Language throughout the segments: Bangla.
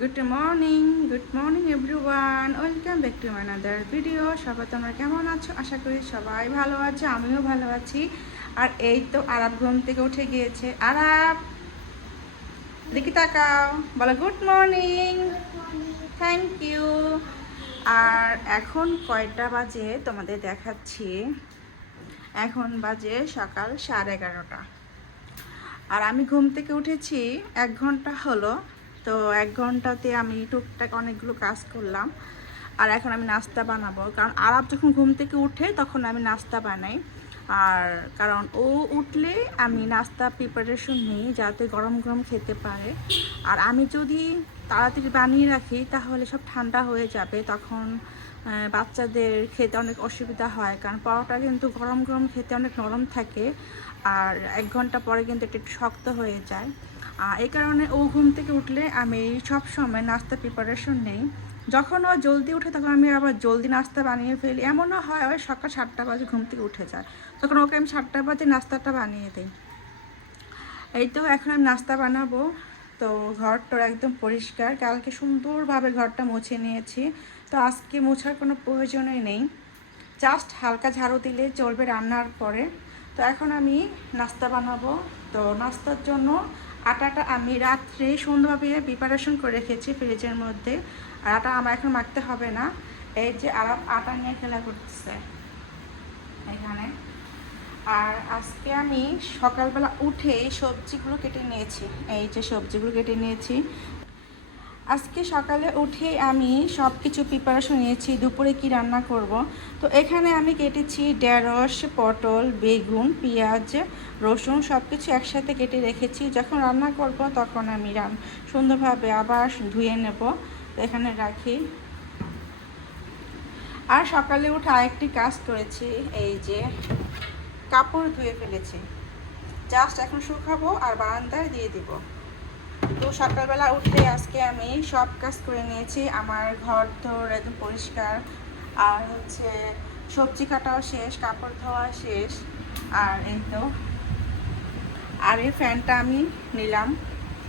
Good morning everyone, welcome back to another video. সবাই তোমরা কেমন আছো? আশা করি সবাই ভালো আছে, আমিও ভালো আছি। আর এই তো আরাব ঘুম থেকে উঠে গিয়েছে। আরাব, দেখি তাকাও, বলো গুড মর্নিং। Thank you. আর এখন কয়টা বাজে তোমাদের দেখাচ্ছি। এখন বাজে সকাল 11:30। আর আমি ঘুম থেকে উঠেছি 1 ঘন্টা হলো। তো 1 ঘন্টাতে আমি টুকটাক অনেকগুলো কাজ করলাম। আর এখন আমি নাস্তা বানাবো, কারণ আরাব যখন ঘুম থেকে উঠে তখন আমি নাস্তা বানাই। আর কারণ ও উঠলে আমি নাস্তা প্রিপারেশন নিই যাতে গরম গরম খেতে পারে। আর আমি যদি তাড়াতাড়ি বানিয়ে রাখি তাহলে সব ঠান্ডা হয়ে যাবে, তখন বাচ্চাদের খেতে অনেক অসুবিধা হয়, কারণ পরোটা কিন্তু গরম গরম খেতে অনেক নরম থাকে। আর 1 ঘন্টা পরে কিন্তু এটা একটু শক্ত হয়ে যায়। এই কারণে ও ঘুম থেকে উঠলে আমি সব সময় নাস্তা প্রিপারেশন নেই। যখন ও জলদি উঠে তখন আমি আবার জলদি নাস্তা বানিয়ে ফেলি। এমনও হয় ওই সকাল 7টা বাজে ঘুম থেকে উঠে যায়, তখন ওকে আমি 7টা বাজে নাস্তাটা বানিয়ে দিই। এই তো এখন আমি নাস্তা বানাবো। তো ঘরটা একদম পরিষ্কার, কালকে সুন্দরভাবে ঘরটা মুছে নিয়েছি। তো আজকে মোছার কোনো প্রয়োজনই নেই, জাস্ট হালকা ঝাড়ু দিলে চলবে রান্নার পরে। তো এখন আমি নাস্তা বানাবো। তো নাস্তার জন্য আটাটা আমি রাত্রে সুন্দরভাবে প্রিপারেশন করে রেখেছি ফ্রিজের মধ্যে। আর আটা আমার এখন মাখতে হবে না। এই যে আরাম আটা নিয়ে খেলা করতেছে এখানে। আর আজকে আমি সকালবেলা উঠে সবজিগুলো কেটে নিয়েছি। এই যে সবজিগুলো কেটে নিয়েছি। আজকে সকালে উঠে আমি সব কিছু প্রিপারেশন নিয়েছি দুপুরে কি রান্না করব। তো এখানে আমি কেটেছি ঢেঁড়স, পটল, বেগুন, পেঁয়াজ, রসুন সব কিছু একসাথে কেটে রেখেছি। যখন রান্না করব তখন আমি সুন্দরভাবে আবার ধুয়ে নেব। তো এখানে রাখি। আর সকালে উঠে আরেকটি কাজ করেছি, এই যে কাপড় ধুয়ে ফেলেছি, জাস্ট এখন শুকাবো আর বারান্দায় দিয়ে দিব। তো সকালবেলা উঠে আজকে আমি সব কাজ করে নিয়েছি। আমার ঘর ধর একদম পরিষ্কার, আর হচ্ছে সবজি কাটাও শেষ, কাপড় ধোয়া শেষ। আর এই তো, আর এই ফ্যানটা আমি নিলাম।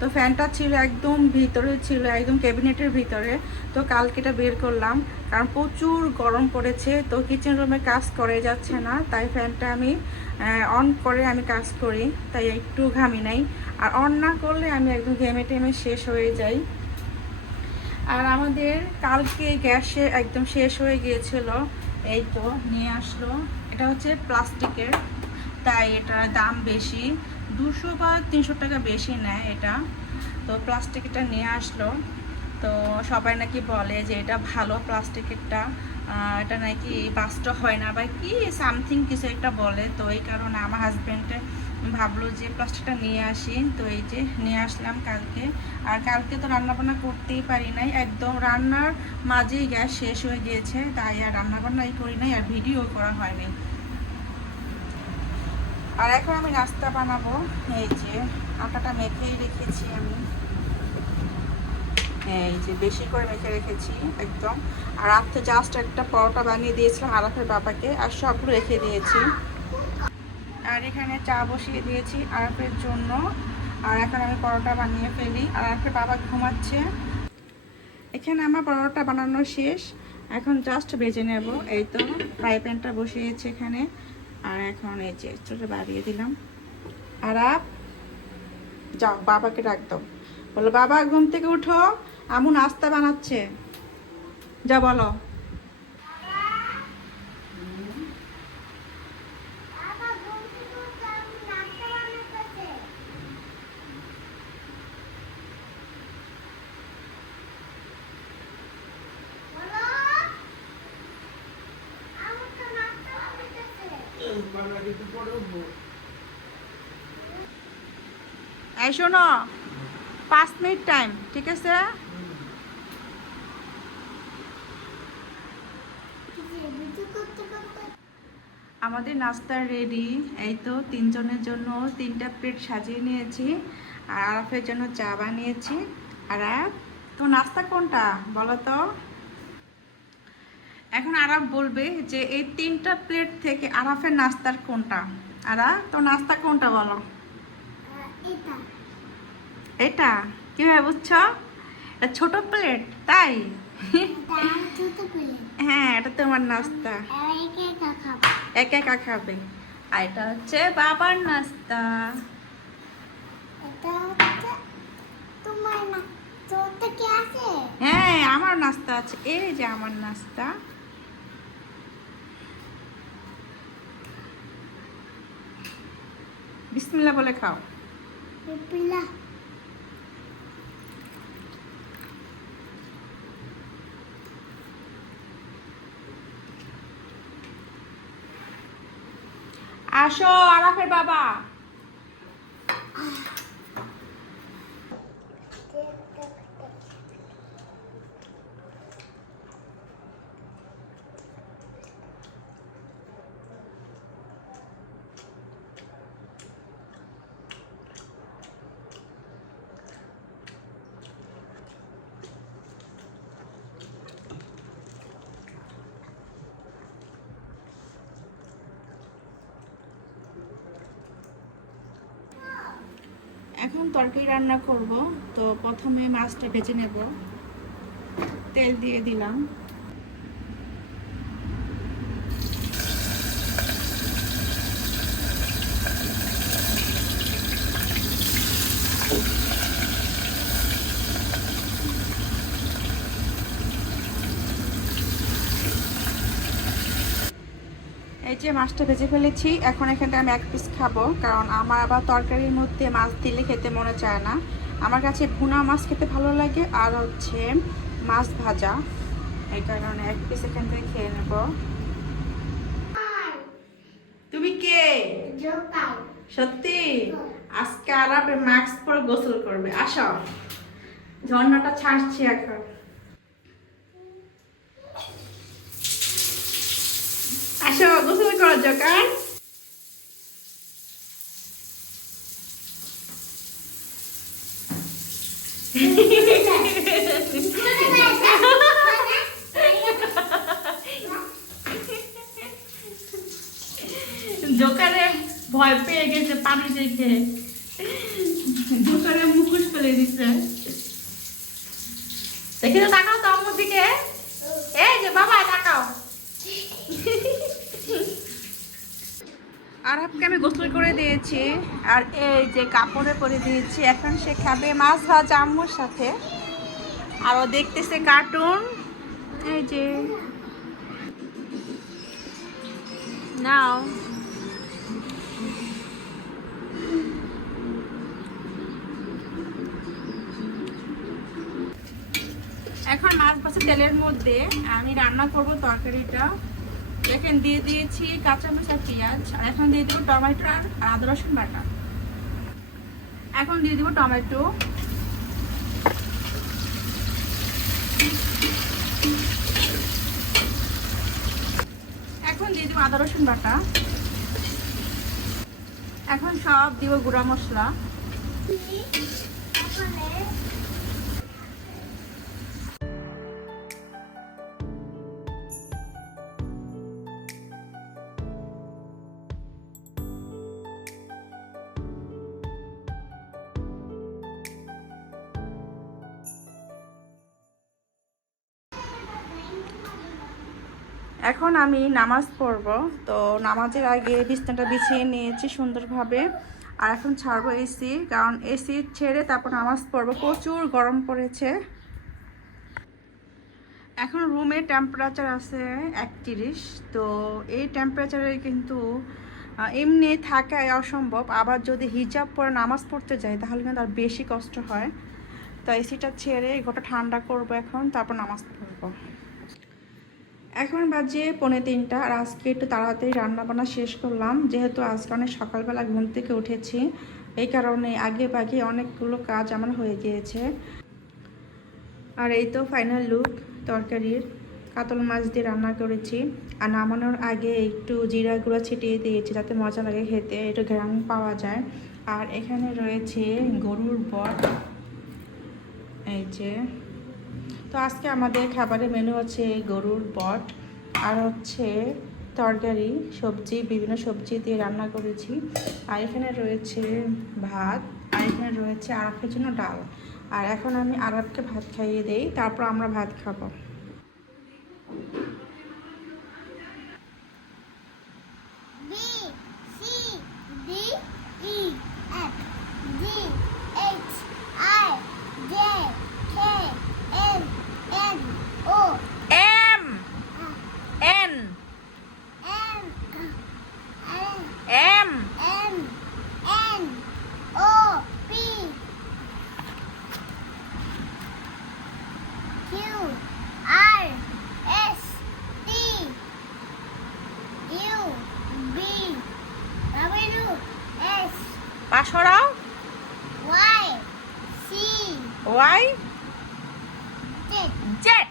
তো ফ্যানটা ছিল একদম ভিতরে, ছিল একদম ক্যাবিনেটের ভিতরে। তো কালকে এটা বের করলাম, কারণ প্রচুর গরম পড়েছে। তো কিচেন রুমে কাজ করে যাচ্ছে না, তাই ফ্যানটা আমি অন করে আমি কাজ করি, তাই একটু ঘামি নাই। আর অন না করলে আমি একদম ঘেমে টেমে শেষ হয়ে যাই। আর আমাদের কালকে গ্যাসে একদম শেষ হয়ে গিয়েছিল। এই তো নিয়ে আসলো, এটা হচ্ছে প্লাস্টিকের, তাই এটার দাম বেশি, 200 বা 300 টাকা বেশি নেয় এটা। তো প্লাস্টিকটা নিয়ে আসলো। তো সবাই নাকি বলে যে এটা ভালো প্লাস্টিকেরটা, এটা নাকি বাস্ট হয় না বা কি সামথিং কিছু একটা বলে। তো এই কারণে আমার হাজব্যান্ডে ভাবলো যে প্লাস্টিকটা নিয়ে আসি। তো এই যে নিয়ে আসলাম কালকে। আর কালকে তো রান্নাবান্না করতেই পারি নাই, একদম রান্নার মাঝেই গ্যাস শেষ হয়ে গিয়েছে, তাই আর রান্নাবান্নাই করি নাই আর ভিডিও করা হয়নি। আর এখন আমি নাস্তা বানাবো। এই যে আটাটা মেখেই রেখেছি আমি, এই যে বেশি করে মেখে রেখেছি একদম। আর রাত্রে জাস্ট একটা পরোটা বানিয়ে দিয়েছিলাম আরাফের বাবাকে, আর সবগুলো রেখে দিয়েছি। আর এখানে চা বসিয়ে দিয়েছি আরাফের জন্য। আর এখন আমি পরোটা বানিয়ে ফেলি, আর আরাফের বাবা ঘুমাচ্ছে। এখানে আমার পরোটা বানানো শেষ, এখন জাস্ট ভেজে নেব। এই তো ফ্রাই প্যানটা বসিয়েছি এখানে। আর এখন এই যে ছোটো বাড়িয়ে দিলাম। আর যাও বাবাকে ডাক দাও, বলো বাবা ঘুম থেকে উঠো, আমু নাস্তা বানাচ্ছে, যা বলো। এই শোনো, 5 মিনিট টাইম, ঠিক আছে? আমাদের নাস্তা রেডি। এই তো 3 জনের জন্য 3টা প্লেট সাজিয়ে নিয়েছি, আর আরাফের জন্য চা বানিয়েছি। আর তো নাস্তা কোনটা বলো তো? এখন আরাফ বলবে যে এই 3টা প্লেট থেকে আরাফের নাস্তার কোনটা। তো নাস্তা কোনটা বলো? এটা কিভাবে বুঝছো? এটা ছোট প্লেট, তাই? হ্যাঁ, এটা তোমার নাস্তা, একা একা খাবে। আর এটা হচ্ছে বাবার নাস্তা। হ্যাঁ, আমার নাস্তা আছে, এই যে আমার নাস্তা। বিসমিল্লাহ বলে খাও। আসো আরাফের বাবা। এখন তরকারি রান্না করব, তো প্রথমে মাছটা ভেজে নেব। তেল দিয়ে দিলাম। এই যে মাছটা ভেজে ফেলেছি। এখন এখান থেকে আমি এক পিস খাবো, কারণ আমার আবার তরকারির মধ্যে মাছ দিলে খেতে মনে চায় না। আমার কাছে ভুনা মাছ খেতে ভালো লাগে, আর হচ্ছে মাছ ভাজা, এই কারণে এক পিস এখান থেকে খেয়ে নেব। তুমি কে? সত্যি? আজকে আরাপে মাস্ক পরে গোসল করবে। আসো, ঝর্ণাটা ছাড়ছি এখন। আসো গোসল করো জোকার। জোকারে ভয় পেয়ে গেছে পানি দেখে, জোকারে মুখোশ ফেলে দিচ্ছে। দেখে তো তাকাও তো আমার দিকে, এই যে বাবা তাকাও। আরাফকে আমি গোসল করে দিয়েছি, আর এই যে কাপড়ে পরে দিয়েছি। এখন সে খাবে মাছ ভাজা আম্মুর সাথে, আর ও দেখতেছে কার্টুন। এই যে নাও। এখন মাছ ভাজা তেলের মধ্যে আমি রান্না করব তরকারিটা। এখন দিয়ে দিয়েছি কাঁচামরিচ আর পেঁয়াজ, আর এখন দিয়ে দেবো টমেটো আর আদা রসুন বাটা। এখন দিয়ে দেবো টমেটো, এখন দিয়ে দেবো আদা রসুন বাটা। এখন সব দিব গুঁড়া মশলা। এখন আমি নামাজ পড়ব, তো নামাজের আগে বিছানাটা বিছিয়ে নিয়েছি সুন্দরভাবে। আর এখন ছাড়বো এসি, কারণ এসি ছেড়ে তারপর নামাজ পড়বো। প্রচুর গরম পড়েছে। এখন রুমে টেম্পারেচার আছে 31, তো এই টেম্পারেচারে কিন্তু এমনি থাকাই অসম্ভব। আবার যদি হিজাব পরে নামাজ পড়তে যাই তাহলে কিন্তু আর বেশি কষ্ট হয়। তো এসিটা ছেড়ে ঘরটা ঠান্ডা করবো এখন, তারপর নামাজ পড়বো। এখন বাজে 2:45, আর আজকে একটু তাড়াতাড়ি রান্নাবান্না শেষ করলাম, যেহেতু আজকে অনেক সকালবেলা ঘুম থেকে উঠেছি। এই কারণে আগে বাগে অনেকগুলো কাজ আমার হয়ে গিয়েছে। আর এই তো ফাইনাল লুক তরকারির। কাতল মাছ দিয়ে রান্না করেছি, আর নামানোর আগে একটু জিরা গুঁড়া ছিটিয়ে দিয়েছি যাতে মজা লাগে খেতে, একটু ঘ্রাণ পাওয়া যায়। আর এখানে রয়েছে গরুর বট, এই যে। তো আজকে আমাদের খাবারের মেনু হচ্ছে গরুর বট, আর হচ্ছে তরকারি, সবজি, বিভিন্ন সবজি দিয়ে রান্না করেছি। আর এখানে রয়েছে ভাত, আর এখানে রয়েছে আরাফের জন্য ডাল। আর এখন আমি আরবকে ভাত খাইয়ে দেই, তারপর আমরা ভাত খাবো। পাশরাও ওয়াই জেড।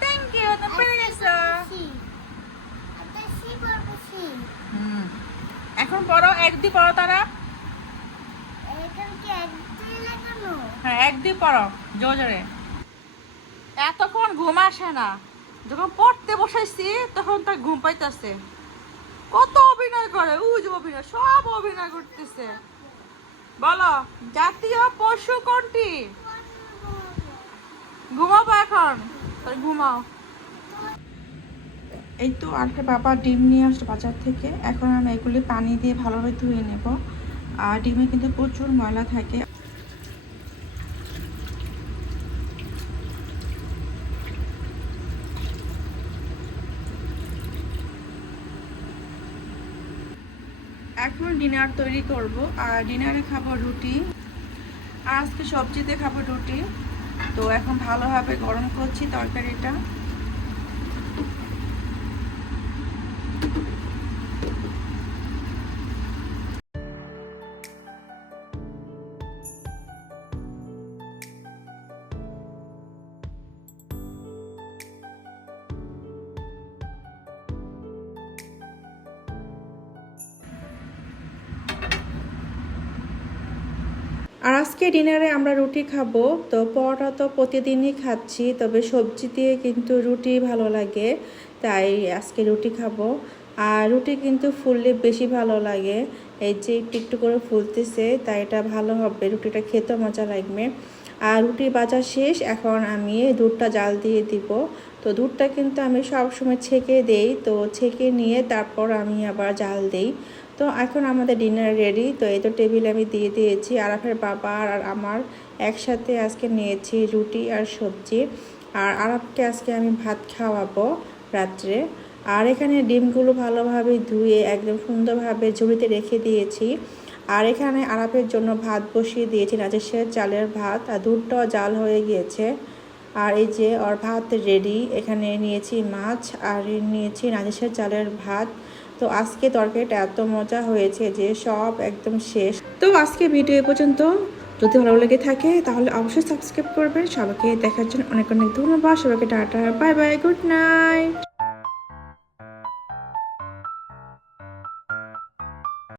থ্যাংক ইউ, তুমি পেরে গেছো। এখন পড়ো, এক দি পড়ো তারা। হ্যাঁ, এক দি পড়ো জোরে। এতক্ষণ ঘুম আসে না, যখন পড়তে বসাইছি তখন তার ঘুম পাইতেছে। কত অভিনয় করে, উজ অভিনয়, সব অভিনয় করতেছে। বলো, জাতীয় পশু কোনটি? ঘুমাবো এখন, ঘুমাও। এই তো আরেকটা বাবা ডিম নিয়ে আসলো বাজার থেকে। এখন আমি এগুলি পানি দিয়ে ভালোভাবে ধুয়ে নেব। আর ডিমে কিন্তু প্রচুর ময়লা থাকে। এখন ডিনার তৈরি করব। আর ডিনারে খাবো রুটি, আজকে সবজিতে খাবো রুটি। তো এখন ভালোভাবে গরম করছি তরকারিটা। আর আজকে ডিনারে আমরা রুটি খাবো। তো পরোটা তো প্রতিদিনই খাচ্ছি, তবে সবজি দিয়ে কিন্তু রুটি ভালো লাগে, তাই আজকে রুটি খাবো। আর রুটি কিন্তু ফুললে বেশি ভালো লাগে। এই যে একটু একটু করে ফুলতেছে, তাই এটা ভালো হবে, রুটিটা খেতে মজা লাগবে। আর রুটি ভাজা শেষ, এখন আমি দুধটা জাল দিয়ে দিব। তো দুধটা কিন্তু আমি সবসময় ছেঁকে দেই, তো ছেঁকে নিয়ে তারপর আমি আবার জাল দেই। তো এখন আমাদের ডিনার রেডি। তো এই তো টেবিলে আমি দিয়ে দিয়েছি। আরাফের বাবা আর আমার একসাথে আজকে নিয়েছি রুটি আর সবজি। আর আরাফকে আজকে আমি ভাত খাওয়াবো রাত্রে। আর এখানে ডিমগুলো ভালোভাবে ধুয়ে একদম সুন্দরভাবে ঝুড়িতে রেখে দিয়েছি। আর এখানে আরাফের জন্য ভাত বসিয়ে দিয়েছি, রাজেশের চালের ভাত। আর দুধটাও জাল হয়ে গিয়েছে। আর এই যে ওর ভাত রেডি। এখানে নিয়েছি মাছ আর নিয়েছি রাজেশের চালের ভাত। তো আজকে তরকারিটা এত মজা হয়েছে যে সব একদম শেষ। তো আজকে ভিডিও পর্যন্ত, যদি ভালো লেগে থাকে তাহলে অবশ্যই সাবস্ক্রাইব করবেন। সবাইকে দেখার জন্য অনেক অনেক ধন্যবাদ। সবাইকে tata, bye bye, good night.